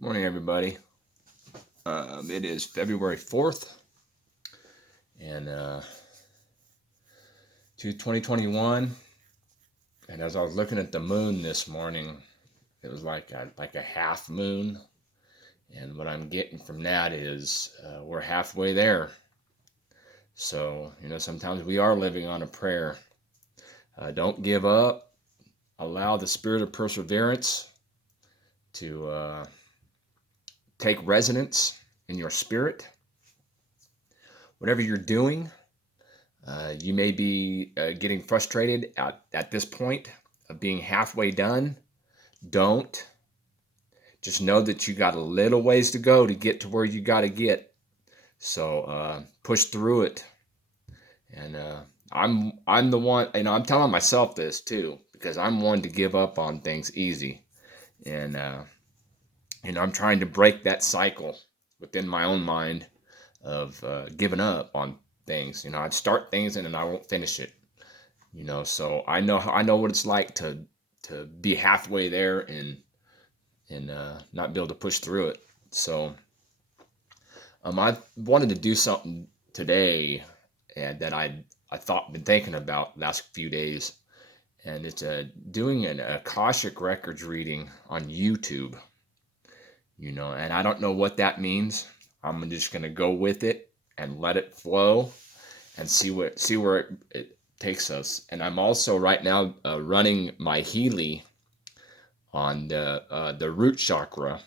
Morning, everybody. It is February 4th, and 2021. And as I was looking at the moon this morning, it was like a half moon. And what I'm getting from that is we're halfway there. So, sometimes we are living on a prayer. Don't give up. Allow the spirit of perseverance to take residence in your spirit. Whatever you're doing, you may be getting frustrated at this point of being halfway done. Don't. Just know that you got a little ways to go to get to where you got to get. So push through it. And I'm the one. I'm telling myself this too because I'm one to give up on things easy, and I'm trying to break that cycle within my own mind of giving up on things. I'd start things and then I won't finish it. So I know what it's like to be halfway there and not be able to push through it. So I wanted to do something today and that I thought been thinking about last few days, and it's doing an Akashic records reading on YouTube. And I don't know what that means. I'm just gonna go with it and let it flow and see where it takes us. And I'm also right now running my Healy on the root chakra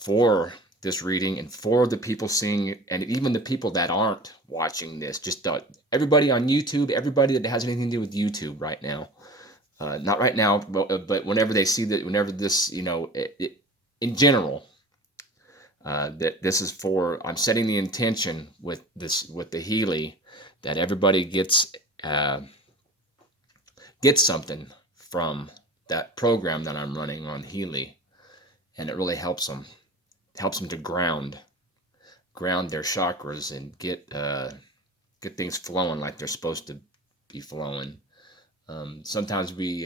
for this reading and for the people seeing, and even the people that aren't watching this, just everybody on YouTube, everybody that has anything to do with YouTube right now. Not right now, but whenever they see that, whenever this, in general, that this is for, I'm setting the intention with this, with the Healy, that everybody gets something from that program that I'm running on Healy, and it really helps them. It helps them to ground their chakras and get things flowing like they're supposed to be flowing. Sometimes we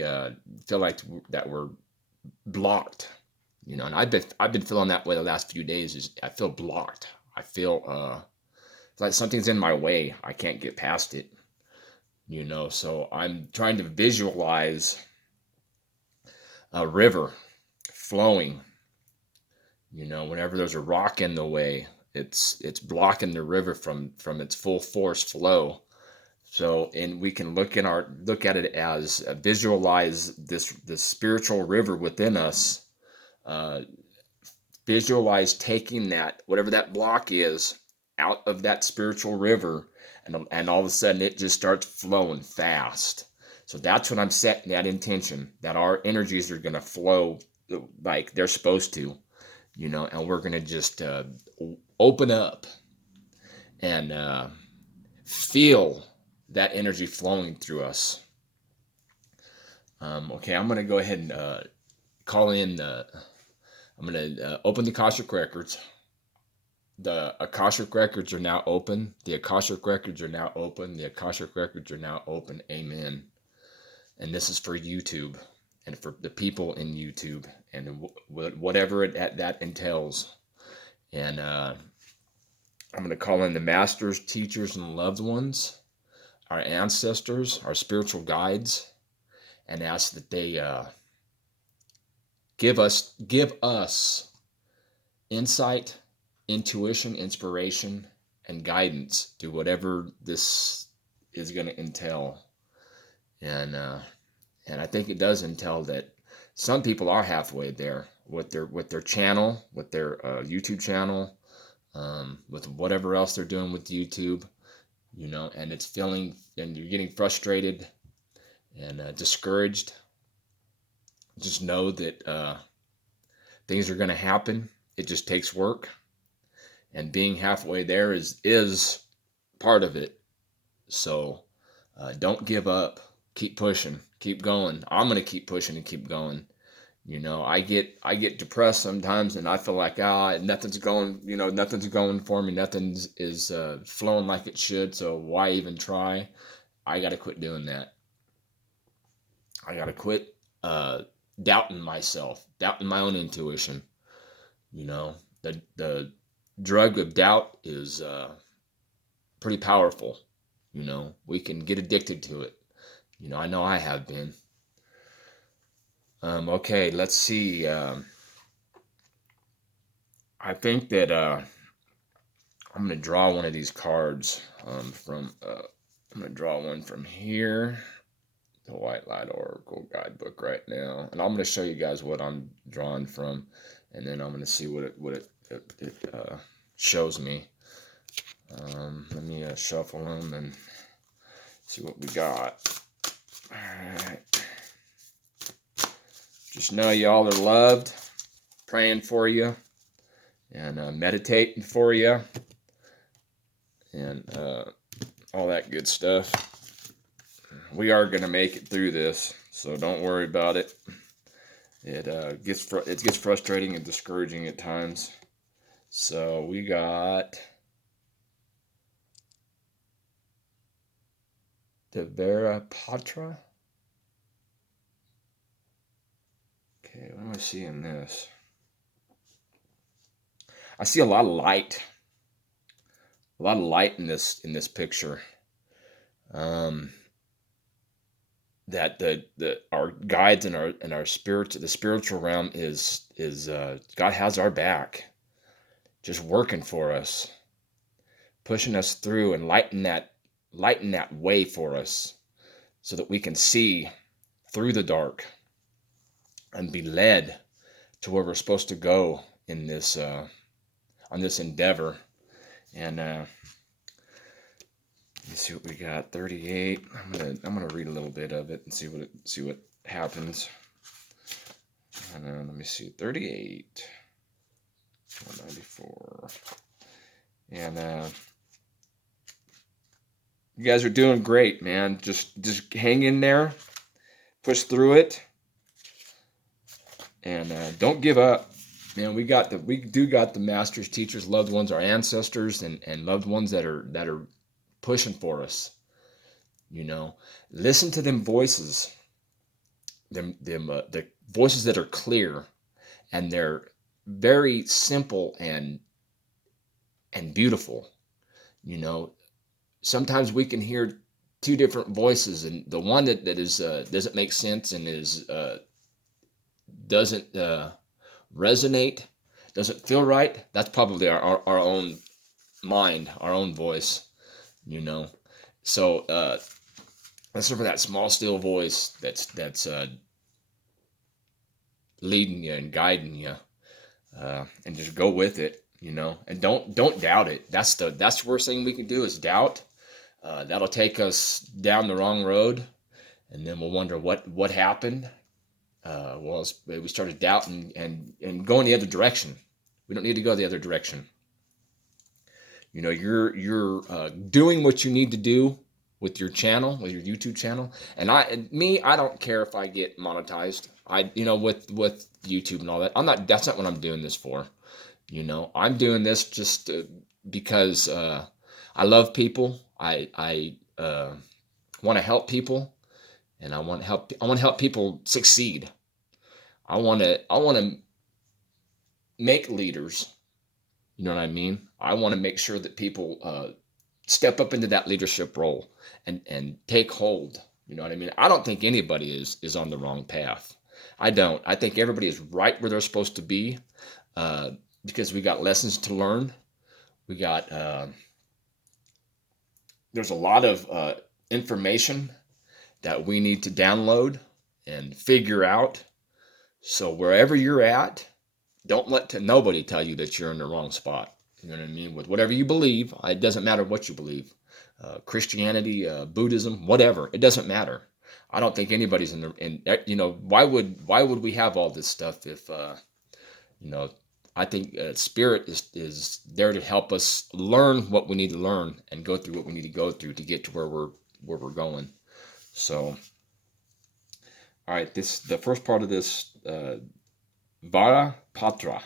feel like that we're blocked, and I've been feeling that way the last few days. Is I feel blocked. I feel like something's in my way. I can't get past it. So I'm trying to visualize a river flowing. Whenever there's a rock in the way, it's blocking the river from its full force flow. So, and we can look at it as visualize this spiritual river within us. Uh, Visualize taking that, whatever that block is, out of that spiritual river, and all of a sudden it just starts flowing fast. So that's what I'm setting that intention, that our energies are going to flow like they're supposed to, and we're going to just open up and feel that energy flowing through us. Okay, I'm going to go ahead and call in. I'm going to open the Akashic records. The Akashic records are now open. The Akashic records are now open. The Akashic records are now open. Amen. And this is for YouTube and for the people in YouTube and whatever that entails. And I'm going to call in the masters, teachers, and loved ones, our ancestors, our spiritual guides, and ask that they give us insight, intuition, inspiration, and guidance to whatever this is going to entail. And I think it does entail that some people are halfway there with their channel, with their YouTube channel, with whatever else they're doing with YouTube, and it's feeling, and you're getting frustrated and discouraged. Just know that things are going to happen. It just takes work, and being halfway there is part of it. So don't give up. Keep pushing. Keep going. I'm going to keep pushing and keep going. I get depressed sometimes, and I feel like nothing's going. Nothing's going for me. Nothing is flowing like it should. So why even try? I got to quit doing that. I got to quit doubting myself, doubting my own intuition. You know, the drug of doubt is pretty powerful. You know, we can get addicted to it. You know, I know I have been. Okay, let's see. I think that I'm going to draw one of these cards I'm going to draw one from here, the White Light Oracle Guidebook right now. And I'm going to show you guys what I'm drawing from, and then I'm going to see what it shows me. Let me shuffle them and see what we got. All right. Just know y'all are loved, praying for you, and meditating for you, and all that good stuff. We are going to make it through this, so don't worry about it. It gets frustrating and discouraging at times. So we got the Vera Patra. Okay, what am I seeing this? I see a lot of light. A lot of light in this picture. That our guides and our spirit, the spiritual realm is God has our back, just working for us, pushing us through and lighten that way for us, so that we can see through the dark and be led to where we're supposed to go in this on this endeavor. And let's see what we got. 38. I'm gonna read a little bit of it and see what happens. And let me see. 38. 194. And you guys are doing great, man. Just hang in there, push through it, and don't give up, man. We do got the masters, teachers, loved ones, our ancestors, and loved ones that are pushing for us. You know, listen to them voices, the voices that are clear, and they're very simple and beautiful. You know, sometimes we can hear two different voices, and the one that is doesn't make sense and is doesn't resonate, doesn't feel right. That's probably our own mind, our own voice. You know, so listen for that small, still voice that's leading you and guiding you, and just go with it. You know, and don't doubt it. That's the worst thing we can do is doubt. That'll take us down the wrong road, and then we'll wonder what happened. Well, we started doubting and going the other direction. We don't need to go the other direction. You know, you're doing what you need to do with your channel, with your YouTube channel. And I don't care if I get monetized. With YouTube and all that. That's not what I'm doing this for. You know, I'm doing this just because I love people. I want to help people, and I want to help people succeed. I want to make leaders. You know what I mean? I want to make sure that people step up into that leadership role and take hold. You know what I mean? I don't think anybody is on the wrong path. I don't. I think everybody is right where they're supposed to be, because we got lessons to learn. We got there's a lot of information that we need to download and figure out. So wherever you're at, don't let nobody tell you that you're in the wrong spot. You know what I mean? With whatever you believe, it doesn't matter what you believe. Christianity, Buddhism, whatever. It doesn't matter. I don't think anybody's you know, why would we have all this stuff if, you know, I think spirit is there to help us learn what we need to learn and go through what we need to go through to get to where we're going. So, all right, the first part of this Vara Patra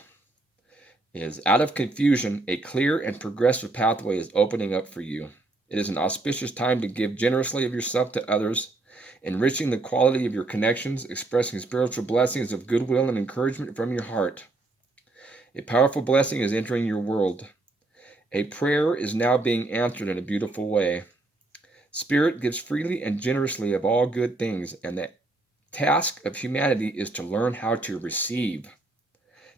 is: out of confusion, a clear and progressive pathway is opening up for you. It is an auspicious time to give generously of yourself to others, enriching the quality of your connections, expressing spiritual blessings of goodwill and encouragement from your heart. A powerful blessing is entering your world. A prayer is now being answered in a beautiful way. Spirit gives freely and generously of all good things, and the task of humanity is to learn how to receive.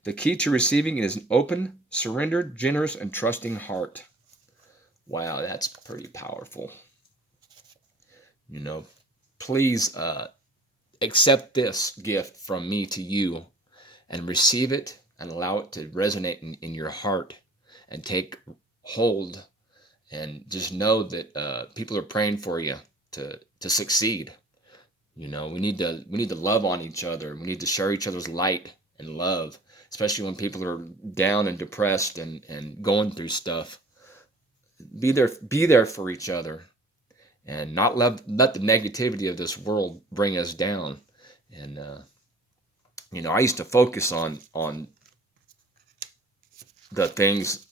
The key to receiving is an open, surrendered, generous, and trusting heart. Wow, that's pretty powerful. You know, please accept this gift from me to you and receive it and allow it to resonate in your heart and take hold, and just know that people are praying for you to succeed. You know, we need to love on each other. We need to share each other's light and love, especially when people are down and depressed and going through stuff. Be there for each other, and not let the negativity of this world bring us down. And I used to focus on the things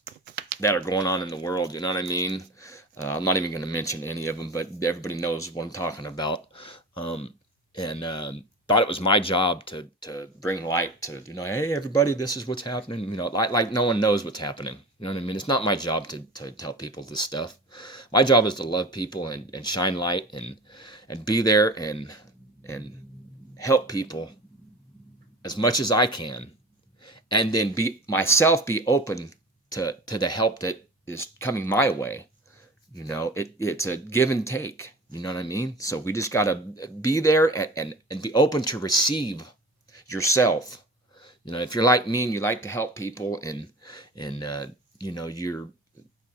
that are going on in the world. You know what I mean? I'm not even going to mention any of them, but everybody knows what I'm talking about. And thought it was my job to bring light to, hey everybody, this is what's happening. Like no one knows what's happening. You know what I mean? It's not my job to tell people this stuff. My job is to love people and shine light and be there and help people as much as I can, and then be open to the help that is coming my way. It's a give and take. You know what I mean? So we just got to be there and be open to receive yourself. If you're like me and you like to help people and you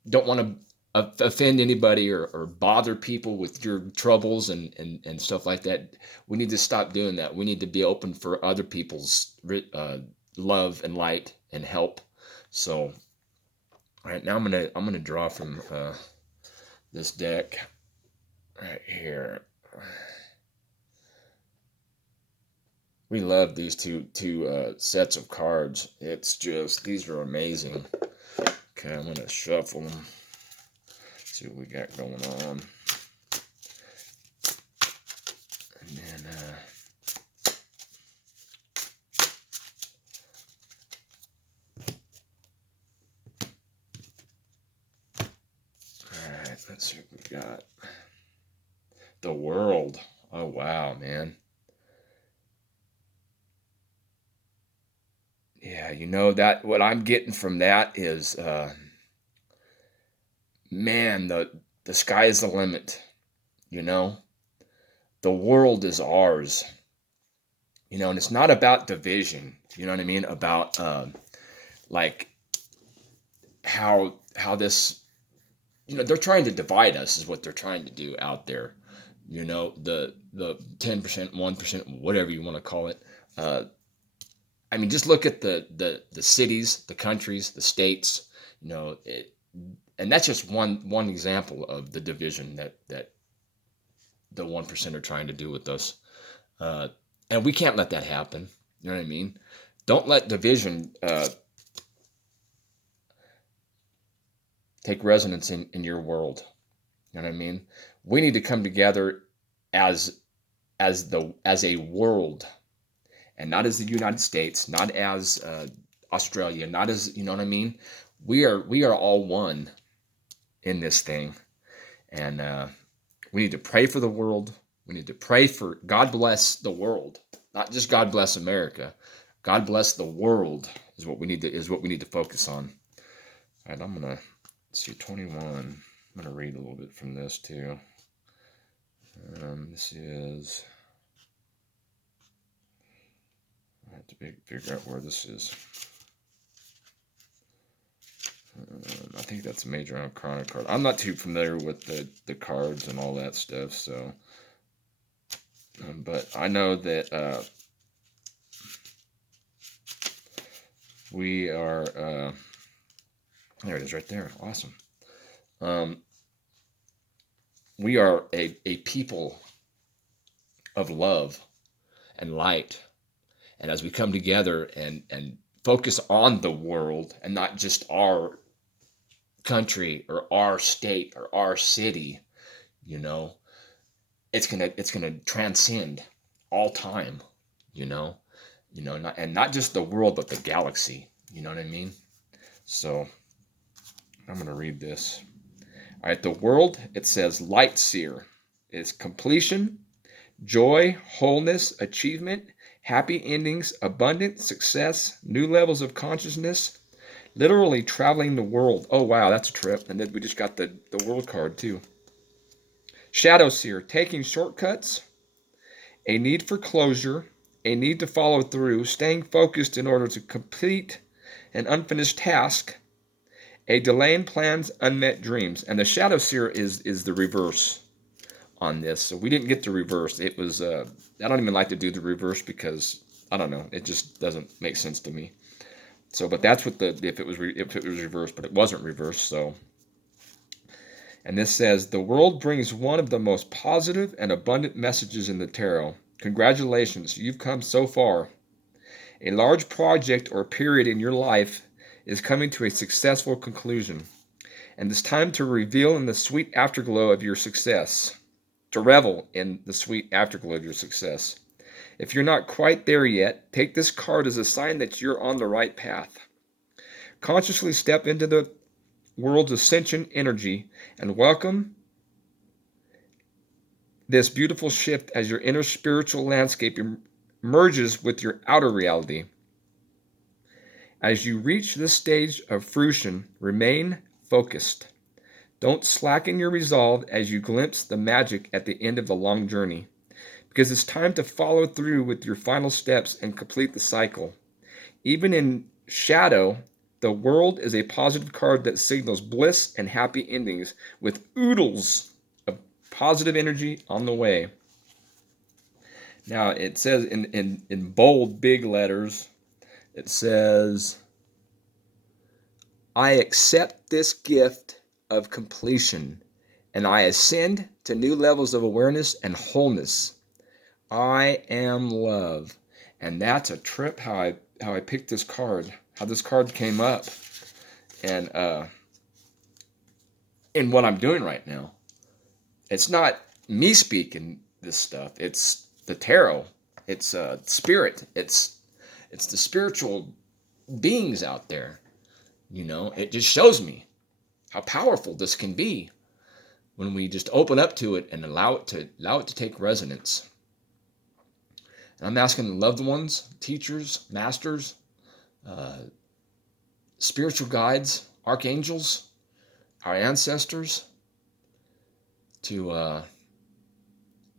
don't want to offend anybody or bother people with your troubles and stuff like that, we need to stop doing that. We need to be open for other people's love and light and help. So, all right, now I'm gonna draw from this deck right here. We love these two sets of cards. It's just, these are amazing. Okay, I'm gonna shuffle them. See what we got going on. And then all right, let's see what we got. The world. Oh wow, man. Yeah, that what I'm getting from that is man, the sky is the limit. The world is ours. And it's not about division. You know what I mean? About like how this, they're trying to divide us is what they're trying to do out there. The 10%, 1%, whatever you want to call it. I mean, just look at the cities, the countries, the states. And that's just one example of the division that the 1% are trying to do with us. And we can't let that happen. You know what I mean? Don't let division take resonance in your world. You know what I mean? We need to come together as a world, and not as the United States, not as Australia, not as, you know what I mean? We are all one in this thing, and we need to pray for the world. We need to pray for God bless the world, not just God bless America. God bless the world is what we need to focus on. All right, I'm gonna see 21. I'm gonna read a little bit from this too. This is. I have to figure out where this is. I think that's a major arcana card. I'm not too familiar with the cards and all that stuff, so. But I know that we are. There it is, right there. Awesome. We are a people of love and light. And as we come together and focus on the world and not just our country or our state or our city, it's gonna transcend all time, not just the world but the galaxy. You know what I mean? So I'm going to read this. All right, the world, it says light seer is completion, joy, wholeness, achievement, happy endings, abundance, success, new levels of consciousness, literally traveling the world. Oh, wow, that's a trip. And then we just got the world card, too. Shadow seer, taking shortcuts, a need for closure, a need to follow through, staying focused in order to complete an unfinished task, a delay in plans, unmet dreams. And the shadow seer is the reverse on this. So we didn't get the reverse. It was, I don't even like to do the reverse because, I don't know, it just doesn't make sense to me. So, but that's what if it was reversed, but it wasn't reversed, so. And this says, the world brings one of the most positive and abundant messages in the tarot. Congratulations, you've come so far. A large project or period in your life is coming to a successful conclusion, and it's time to revel in the sweet afterglow of your success. To revel in the sweet afterglow of your success. If you're not quite there yet, take this card as a sign that you're on the right path. Consciously step into the world's ascension energy and welcome this beautiful shift as your inner spiritual landscape merges with your outer reality. As you reach this stage of fruition, remain focused. Don't slacken your resolve as you glimpse the magic at the end of the long journey, because it's time to follow through with your final steps and complete the cycle. Even in shadow, the world is a positive card that signals bliss and happy endings with oodles of positive energy on the way. Now it says in bold, big letters, it says, I accept this gift of completion, and I ascend to new levels of awareness and wholeness. I am love. And that's a trip how I picked this card, how this card came up, and in what I'm doing right now. It's not me speaking this stuff. It's the tarot. It's spirit. It's the spiritual beings out there. You know, it just shows me how powerful this can be when we just open up to it and allow it to take resonance. And I'm asking loved ones, teachers, masters, spiritual guides, archangels, our ancestors to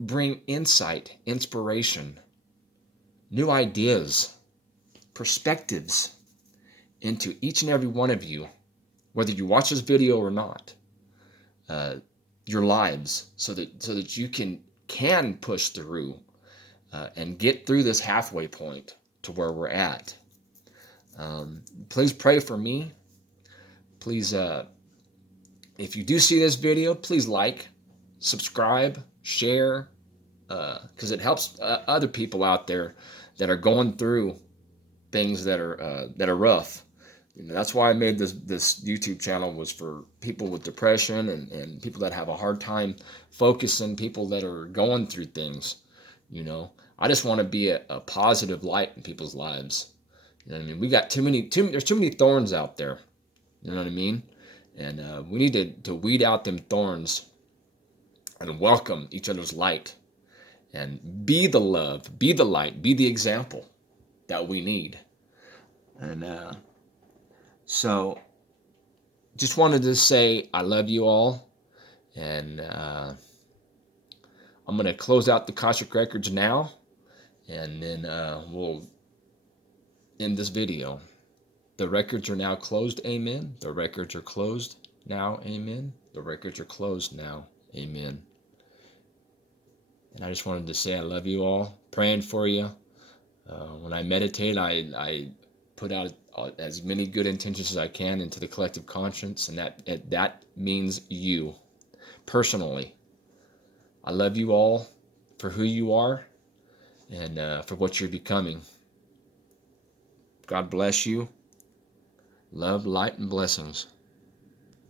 bring insight, inspiration, new ideas, perspectives into each and every one of you, whether you watch this video or not, your lives, so that you can push through and get through this halfway point to where we're at. Please pray for me. Please, if you do see this video, please like, subscribe, share, because it helps other people out there that are going through things that are rough. You know, that's why I made this YouTube channel, was for people with depression and people that have a hard time focusing, people that are going through things. You know, I just want to be a positive light in people's lives. You know what I mean? We got there's too many thorns out there. You know what I mean? And we need to weed out them thorns and welcome each other's light and be the love, be the light, be the example that we need. And so just wanted to say I love you all. And I'm going to close out the Akashic Records now. And then we'll end this video. The records are now closed. Amen. The records are closed now. Amen. The records are closed now. Amen. And I just wanted to say I love you all. Praying for you. When I meditate, I put out as many good intentions as I can into the collective conscience, and that means you personally. I love you all for who you are and for what you're becoming. God bless you. Love, light, and blessings.